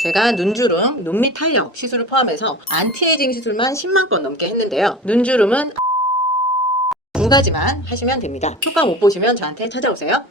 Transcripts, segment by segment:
제가 눈주름, 눈밑 탄력 시술을 포함해서 안티에이징 시술만 10만 건 넘게 했는데요. 눈주름은 두 가지만 하시면 됩니다. 효과 못 보시면 저한테 찾아오세요.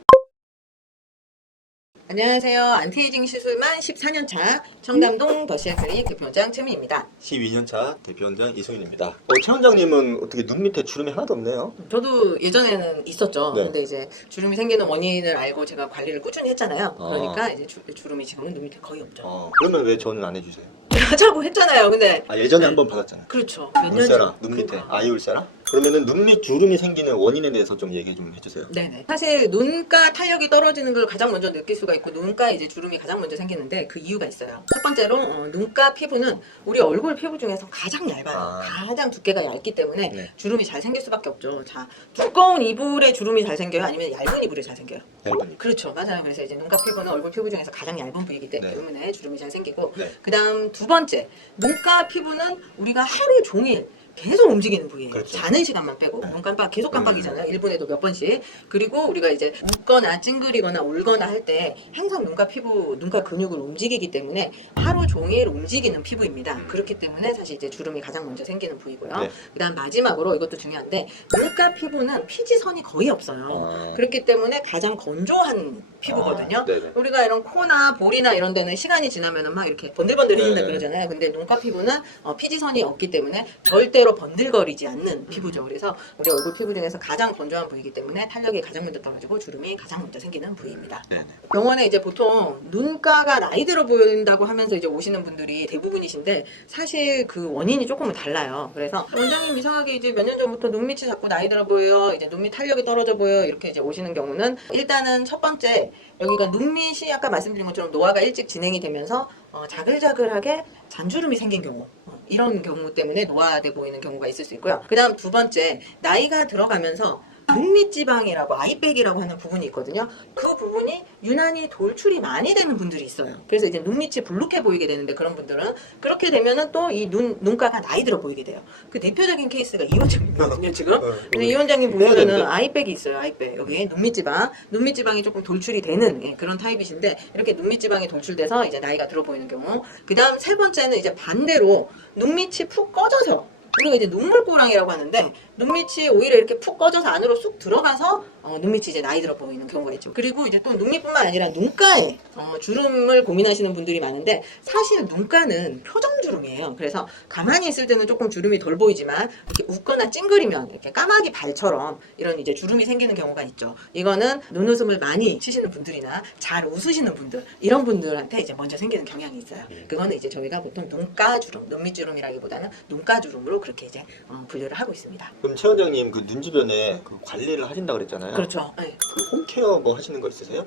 안녕하세요. 안티에이징 시술만 14년차 청담동 더시엘클리닉 대표원장 최미입니다. 12년차 대표원장 이소윤입니다. 최 원장님은 어떻게 눈 밑에 주름이 하나도 없네요? 저도 예전에는 있었죠. 네. 근데 이제 주름이 생기는 원인을 알고 제가 관리를 꾸준히 했잖아요. 그러니까 이제 주름이 지금은 눈 밑에 거의 없죠. 그러면 왜 저는 안 해주세요? 하자고 했잖아요. 근데 예전에 한번 받았잖아요. 그렇죠. 몇 년 울세라, 전. 눈 밑에. 그러니까. 울세라? 그러면은 눈 밑 주름이 생기는 원인에 대해서 좀 얘기 좀 해주세요. 네네. 사실 눈가 탄력이 떨어지는 걸 가장 먼저 느낄 수가 있고 눈가에 이제 주름이 가장 먼저 생기는데 그 이유가 있어요. 첫 번째로 눈가 피부는 우리 얼굴 피부 중에서 가장 얇아요. 가장 두께가 얇기 때문에 네. 주름이 잘 생길 수밖에 없죠. 자, 두꺼운 이불에 주름이 잘 생겨요? 아니면 얇은 이불에 잘 생겨요? 얇은 입. 그렇죠. 맞아요. 그래서 이제 눈가 피부는 얼굴 피부 중에서 가장 얇은 부위이기 네. 때문에 주름이 잘 생기고 네. 그 다음 두 번째, 눈가 피부는 우리가 하루 종일 계속 움직이는 부위예요. 그렇죠. 자는 시간만 빼고 눈 깜빡 계속 깜빡이잖아요. 1분에도 몇 번씩. 그리고 우리가 이제 웃거나 찡그리거나 울거나 할 때 항상 눈가 피부, 눈가 근육을 움직이기 때문에 하루 종일 움직이는 피부입니다. 그렇기 때문에 사실 이제 주름이 가장 먼저 생기는 부위고요. 네. 그다음 마지막으로 이것도 중요한데 눈가 피부는 피지선이 거의 없어요. 그렇기 때문에 가장 건조한 피부거든요. 네네. 우리가 이런 코나 볼이나 이런 데는 시간이 지나면은 막 이렇게 번들번들해진다 네네. 그러잖아요. 근데 눈가 피부는 피지선이 없기 때문에 절대로 번들거리지 않는 피부죠. 그래서 우리 얼굴 피부 중에서 가장 건조한 부위이기 때문에 탄력이 가장 먼저 떨어지고 주름이 가장 먼저 생기는 부위입니다. 네네. 병원에 이제 보통 눈가가 나이 들어 보인다고 하면서 이제 오시는 분들이 대부분이신데 사실 그 원인이 조금은 달라요. 그래서 원장님 이상하게 이제 몇 년 전부터 눈밑이 자꾸 나이 들어 보여요. 이제 눈밑 탄력이 떨어져 보여요. 이렇게 이제 오시는 경우는 일단은 첫 번째 여기가 눈밑이 아까 말씀드린 것처럼 노화가 일찍 진행이 되면서 자글자글하게 잔주름이 생긴 경우 이런 경우 때문에 노화돼 보이는 경우가 있을 수 있고요. 그 다음 두 번째 나이가 들어가면서 눈밑 지방이라고 아이백이라고 하는 부분이 있거든요. 그 부분이 유난히 돌출이 많이 되는 분들이 있어요. 그래서 이제 눈밑이 불룩해 보이게 되는데 그런 분들은 그렇게 되면은 또 이 눈가가 나이 들어 보이게 돼요. 그 대표적인 케이스가 이 원장님이거든요 지금. 근데 이 원장님 보면은 아이백이 있어요. 아이백 여기 눈밑 지방이 조금 돌출이 되는 그런 타입이신데 이렇게 눈밑 지방이 돌출돼서 이제 나이가 들어 보이는 경우. 그 다음 세 번째는 이제 반대로 눈밑이 푹 꺼져서 우리가 이제 눈물고랑이라고 하는데 눈밑이 오히려 이렇게 푹 꺼져서 안으로 쑥 들어가서 눈밑이 이제 나이 들어 보이는 경우가 있죠. 그리고 이제 또 눈밑뿐만 아니라 눈가에 주름을 고민하시는 분들이 많은데 사실 눈가는 표정 주름이에요. 그래서 가만히 있을 때는 조금 주름이 덜 보이지만 이렇게 웃거나 찡그리면 이렇게 까마귀 발처럼 이런 이제 주름이 생기는 경우가 있죠. 이거는 눈웃음을 많이 치시는 분들이나 잘 웃으시는 분들 이런 분들한테 이제 먼저 생기는 경향이 있어요. 그거는 이제 저희가 보통 눈가 주름, 눈밑 주름이라기보다는 눈가 주름으로 그렇게 이제 분류를 하고 있습니다. 그럼 최 원장님 그 눈 주변에 그 관리를 하신다 그랬잖아요. 그렇죠. 네. 그 홈케어 뭐 하시는 거 있으세요?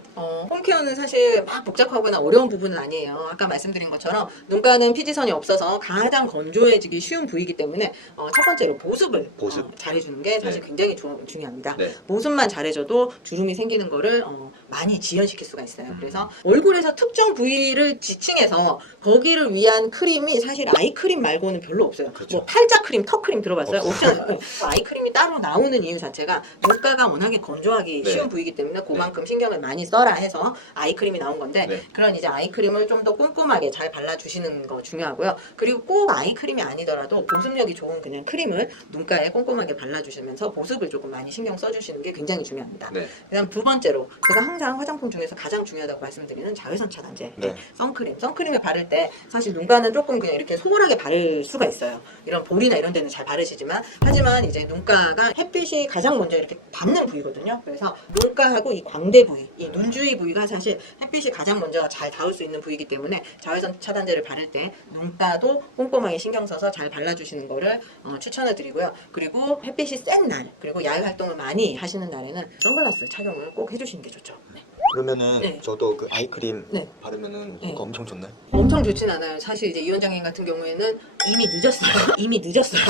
홈케어는 사실 막 복잡하거나 어려운 부분은 아니에요. 아까 말씀드린 것처럼 눈가는 피지선이 없어서 가장 건조해지기 쉬운 부위이기 때문에 첫 번째로 보습을 잘해주는 게 사실 네. 굉장히 중요합니다. 네. 보습만 잘해줘도 주름이 생기는 거를 많이 지연시킬 수가 있어요. 그래서 얼굴에서 특정 부위를 지칭해서 거기를 위한 크림이 사실 아이크림 말고는 별로 없어요. 그렇죠. 뭐 팔자 크림, 턱 크림 들어봤어요? 없잖아요. 아이크림이 따로 나오는 이유 자체가 눈가가 워낙에 건조하기 네. 쉬운 부위이기 때문에 그만큼 신경을 많이 써라 해서 아이크림이 나온 건데 네. 그런 이제 아이크림을 좀 더 꼼꼼하게 잘 발라주시는 거 중요하고요. 그리고 꼭 아이크림이 아니더라도 보습력이 좋은 그냥 크림을 눈가에 꼼꼼하게 발라주시면서 보습을 조금 많이 신경 써주시는 게 굉장히 중요합니다. 네. 그다음 두 번째로 제가 항상 화장품 중에서 가장 중요하다고 말씀드리는 자외선 차단제, 네. 선크림을 바를 때 사실 눈가는 조금 그냥 이렇게 소홀하게 바를 수가 있어요. 이런 볼이나 이런 데는 잘 바르시지만 하지만 이제 눈가가 햇빛이 가장 먼저 이렇게 받는 부위거든요. 그래서 눈가하고 이 광대 부위, 이 눈 주위 부위가 사실 햇빛이 가장 먼저 잘 닿을 수 있는 부위이기 때문에 자외선 차단제를 바를 때 눈가도 꼼꼼하게 신경 써서 잘 발라주시는 거를 추천을 드리고요. 그리고 햇빛이 센 날, 그리고 야외 활동을 많이 하시는 날에는 선글라스 착용을 꼭 해주시는 게 좋죠. 네. 그러면은 네. 저도 그 아이크림 네. 바르면은 네. 그거 엄청 좋나요? 엄청 좋진 않아요. 사실 이제 이 원장님 같은 경우에는 이미 늦었어요.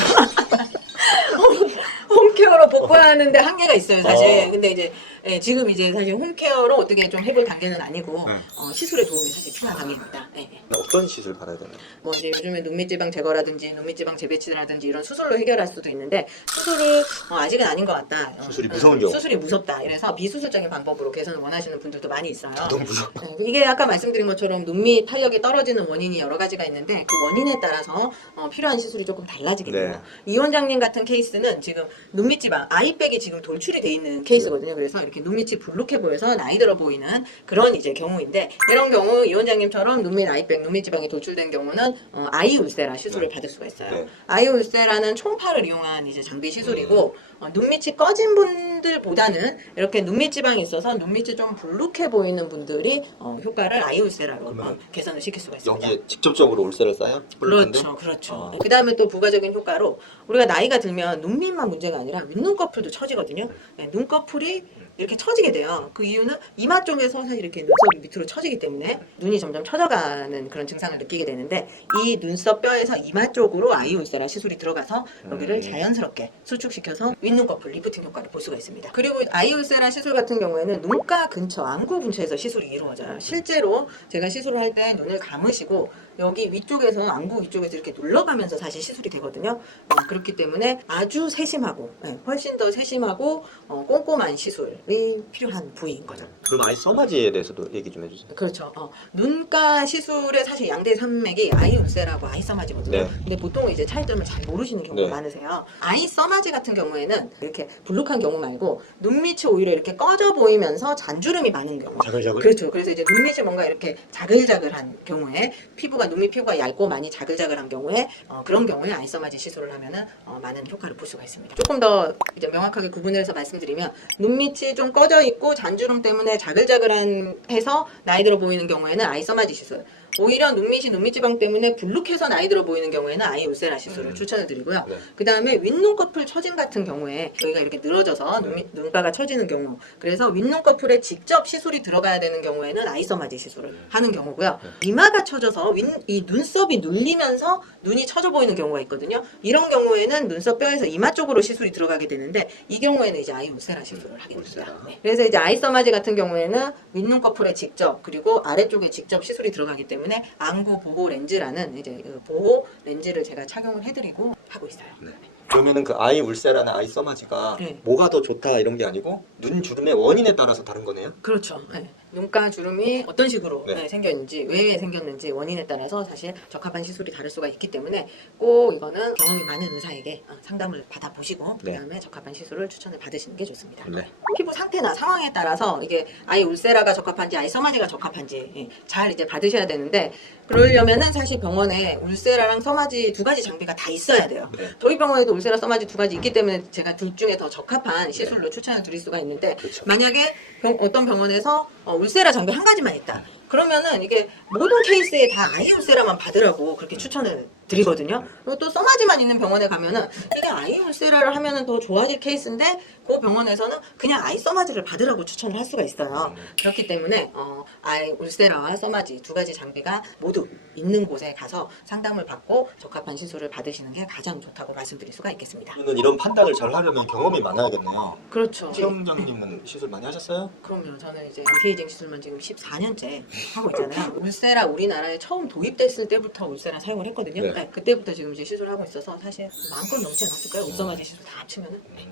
홈케어로 복구하는데 한계가 있어요, 사실. 근데 이제 지금 이제 사실 홈케어로 어떻게 좀 해볼 단계는 아니고 시술의 도움이 사실 필요한 단계입니다. 네. 어떻게 어떤 시술 받아야 되나요? 뭐 이제 요즘에 눈밑지방 제거라든지 눈밑지방 재배치라든지 이런 수술로 해결할 수도 있는데 수술을 아직은 아닌 것 같다. 수술이 무서운 경우. 수술이 무섭다. 이래서 비수술적인 방법으로 개선을 원하시는 분들도 많이 있어요. 너무 무섭다. 이게 아까 말씀드린 것처럼 눈밑 탄력이 떨어지는 원인이 여러 가지가 있는데 그 원인에 따라서 필요한 시술이 조금 달라지게 돼요. 네. 이 원장님 같은 케이스는 지금 눈밑지방 아이백이 지금 돌출이 돼 있는 케이스거든요. 그래서 이렇게 눈밑이 불룩해 보여서 나이 들어 보이는 그런 이제 경우인데 이런 경우 이 원장님처럼 눈밑 아이백, 눈밑지방이 돌출된 경우는 아이 울세라 시술을 받을 수가 있어요. 네. 아이 울세라는 초음파를 이용한 이제 장비 시술이고 눈밑이 꺼진 분들보다는 이렇게 눈밑지방이 있어서 눈밑이 좀 불룩해 보이는 분들이 효과를 아이 울세라로 그러면 개선을 시킬 수가 있습니다. 여기에 직접적으로 울세를 쏴요? 그렇죠, 그렇죠. 그 다음에 또 부가적인 효과로 우리가 나이가 들면 눈밑만 문제가 아니라 윗눈꺼풀도 처지거든요. 네, 눈꺼풀이 이렇게 처지게 돼요. 그 이유는 이마 쪽에서 사실 이렇게 눈썹이 밑으로 처지기 때문에 눈이 점점 처져가는 그런 증상을 느끼게 되는데 이 눈썹 뼈에서 이마 쪽으로 아이 울세라 시술이 들어가서 여기를 자연스럽게 수축시켜서 윗눈꺼풀 리프팅 효과를 볼 수가 있습니다. 그리고 아이 울세라 시술 같은 경우에는 눈가 근처, 안구 근처에서 시술이 이루어져요. 실제로 제가 시술을 할 때 눈을 감으시고 여기 위쪽에서 안구 위쪽에서 이렇게 눌러가면서 사실 시술이 되거든요. 그렇기 때문에 아주 세심하고 훨씬 더 세심하고 꼼꼼한 시술이 필요한 부위인 거죠. 그럼 아이 써마지에 대해서도 얘기 좀 해주세요. 그렇죠. 눈가 시술의 사실 양대 산맥이 아이 울세라고 아이 써마지거든요. 네. 근데 보통 이제 차이점을 잘 모르시는 경우가 네. 많으세요. 아이 써마지 같은 경우에는 이렇게 불룩한 경우 말고 눈밑이 오히려 이렇게 꺼져 보이면서 잔주름이 많은 경우. 자글자글? 그렇죠. 그래서 이제 눈밑이 뭔가 이렇게 자글자글한 경우에 눈밑 피부가 얇고 많이 자글자글한 경우에 그런 경우에 아이 써마지 시술을 하면은 많은 효과를 볼 수가 있습니다. 조금 더 이제 명확하게 구분해서 말씀드리면 눈밑이 좀 꺼져 있고 잔주름 때문에 자글자글한 해서 나이 들어 보이는 경우에는 아이 써마지 시술. 오히려 눈밑이 눈밑지방 때문에 불룩해서 나이 들어 보이는 경우에는 아이 울세라 시술을 추천을 드리고요. 네. 그 다음에 윗눈꺼풀 처짐 같은 경우에 여기가 이렇게 늘어져서 눈가가 처지는 경우, 그래서 윗눈꺼풀에 직접 시술이 들어가야 되는 경우에는 아이 써마지 시술을 하는 경우고요. 이마가 처져서 이 눈썹이 눌리면서 눈이 처져 보이는 경우가 있거든요. 이런 경우에는 눈썹 뼈에서 이마 쪽으로 시술이 들어가게 되는데 이 경우에는 이제 아이 울세라 시술을 하게 됩니다. 네. 그래서 이제 아이 써마지 같은 경우에는 윗눈꺼풀에 직접 그리고 아래쪽에 직접 시술이 들어가기 때문에 안구 보호 렌즈라는 이제 그 보호 렌즈를 제가 착용을 해드리고 하고 있어요. 네. 그러면은 그 아이 울세라나 아이 써마지가 네. 뭐가 더 좋다 이런 게 아니고 눈 주름의 원인에 따라서 다른 거네요? 그렇죠. 네. 눈가 주름이 어떤 식으로 네. 생겼는지, 왜 생겼는지 원인에 따라서 사실 적합한 시술이 다를 수가 있기 때문에 꼭 이거는 경험이 많은 의사에게 상담을 받아보시고 네. 그다음에 적합한 시술을 추천을 받으시는 게 좋습니다. 네. 피부 상태나 상황에 따라서 이게 아이 울세라가 적합한지 아이 써마지가 적합한지 잘 이제 받으셔야 되는데 그러려면은 사실 병원에 울세라랑 써마지 두 가지 장비가 다 있어야 돼요. 네. 저희 병원에도 울세라 써마지 두 가지 있기 때문에 제가 둘 중에 더 적합한 시술로 추천을 드릴 수가 있는데 그렇죠. 만약에 어떤 병원에서 울세라 장비 한 가지만 있다. 그러면은 이게 모든 케이스에 다 아이 울세라만 받으라고 그렇게 추천을 드리거든요. 그리고 또 써마지만 있는 병원에 가면은 이게 아이 울세라를 하면은 더 좋아질 케이스인데 그 병원에서는 그냥 아이 써마지를 받으라고 추천을 할 수가 있어요. 그렇기 때문에 아이 울세라와 써마지 두 가지 장비가 모두 있는 곳에 가서 상담을 받고 적합한 시술을 받으시는 게 가장 좋다고 말씀드릴 수가 있겠습니다. 그러면 이런 판단을 잘 하려면 경험이 많아야겠네요. 그렇죠. 최원장님은 시술 많이 하셨어요? 그럼요. 저는 이제 안티에이징 시술만 지금 14년째 하고 있잖아요. 울세라 우리나라에 처음 도입됐을 때부터 울세라 사용을 했거든요. 네. 네, 그때부터 지금 이제 시술을 하고 있어서 사실 10,000건 넘지 않았을까요? 울써마지 시술 다 합치면은. 네.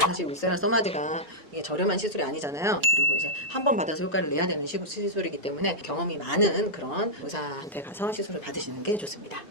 사실 울세라 써마지가 이게 저렴한 시술이 아니잖아요. 그리고 이제 한 번 받아서 효과를 내야 되는 시술이기 때문에 경험이 많은 그런 의사한테 가서 시술을 받으시는 게 좋습니다.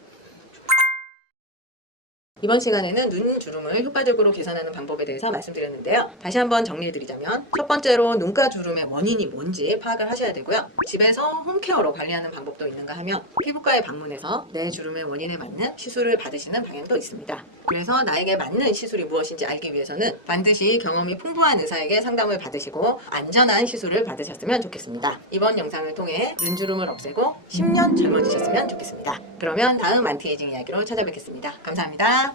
이번 시간에는 눈 주름을 효과적으로 개선하는 방법에 대해서 말씀드렸는데요. 다시 한번 정리해드리자면 첫 번째로 눈가 주름의 원인이 뭔지 파악을 하셔야 되고요. 집에서 홈케어로 관리하는 방법도 있는가 하면 피부과에 방문해서 내 주름의 원인에 맞는 시술을 받으시는 방향도 있습니다. 그래서 나에게 맞는 시술이 무엇인지 알기 위해서는 반드시 경험이 풍부한 의사에게 상담을 받으시고 안전한 시술을 받으셨으면 좋겠습니다. 이번 영상을 통해 눈 주름을 없애고 10년 젊어지셨으면 좋겠습니다. 그러면 다음 안티에이징 이야기로 찾아뵙겠습니다. 감사합니다.